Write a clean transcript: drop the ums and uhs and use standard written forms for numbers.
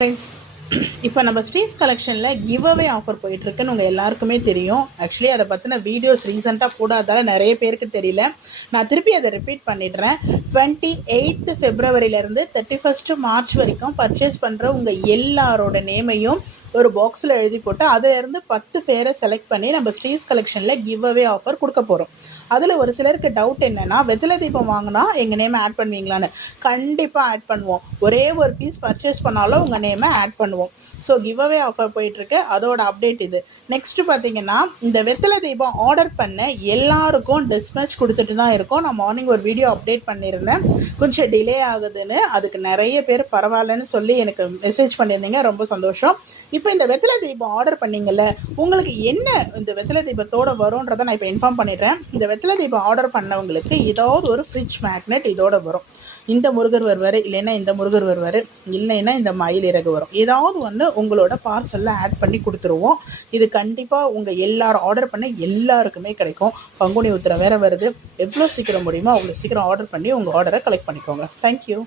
Friends, இப்போ நம்ம streets கலெக்ஷனில் கிவ் அவே ஆஃபர் போயிட்டுருக்குன்னு உங்கள் எல்லாருக்குமே தெரியும். ஆக்சுவலி அதை பற்றின வீடியோஸ் ரீசெண்டாக போடாதால நிறைய பேருக்கு தெரியல. நான் திருப்பி அதை ரிப்பீட் பண்ணிடுறேன். 28 ஃபெப்ரவரியிலேருந்து 31 மார்ச் வரைக்கும் பர்ச்சேஸ் பண்ணுற உங்கள் எல்லாரோட நேமையும் ஒரு பாக்ஸில் எழுதி போட்டு அதிலேருந்து 10 பேரை செலக்ட் பண்ணி நம்ம ஸ்ட்ரீட்ஸ் கலெக்ஷனில் கிவ் அவே ஆஃபர் கொடுக்க போகிறோம். அதில் ஒரு சிலருக்கு டவுட் என்னென்னா, வெத்தலை தீபம் வாங்கினா எங்கள் நேமை ஆட் பண்ணுவீங்களான்னு. கண்டிப்பாக ஆட் பண்ணுவோம். ஒரே ஒரு பீஸ் பர்ச்சேஸ் பண்ணாலும் உங்கள் நேமை ஆட் பண்ணுவோம். ஸோ கிவ் அவே ஆஃபர் போயிட்டுருக்கு, அதோட அப்டேட் இது. நெக்ஸ்ட்டு பார்த்தீங்கன்னா, இந்த வெத்தலை தீபம் ஆர்டர் பண்ண எல்லாருக்கும் டிஸ்பேச் கொடுத்துட்டு தான் இருக்கோம். நான் மார்னிங் ஒரு வீடியோ அப்டேட் பண்ணியிருந்தேன், கொஞ்சம் டிலே ஆகுதுன்னு. அதுக்கு நிறைய பேர் பரவாயில்லன்னு சொல்லி எனக்கு மெசேஜ் பண்ணியிருந்தீங்க, ரொம்ப சந்தோஷம். இப்போ இந்த வெத்தலை தீபம் ஆர்டர் பண்ணிங்கல்ல, உங்களுக்கு என்ன இந்த வெத்தலை தீபத்தோடு வரும்ன்றதை நான் இப்போ இன்ஃபார்ம் பண்ணிடுறேன். இந்த வெத்தலை தீபம் ஆர்டர் பண்ணவங்களுக்கு ஏதாவது ஒரு ஃப்ரிட்ஜ் மேக்னெட் இதோட வரும். இந்த முருகர் வருவார், இல்லைன்னா இந்த முருகர் வருவார், இல்லைன்னா இந்த மயில் இறகு வரும். ஏதாவது ஒன்று உங்களோட பார்சலில் ஆட் பண்ணி கொடுத்துருவோம். இது கண்டிப்பாக உங்கள் எல்லாரும் ஆர்டர் பண்ண எல்லாருக்குமே கிடைக்கும். பங்குனி உத்திரம் வேறு வருது. எவ்வளோ சீக்கிரம் முடியுமோ அவ்வளோ சீக்கிரம் ஆர்டர் பண்ணி உங்கள் ஆர்டரை கலெக்ட் பண்ணிக்கோங்க. தேங்க்யூ.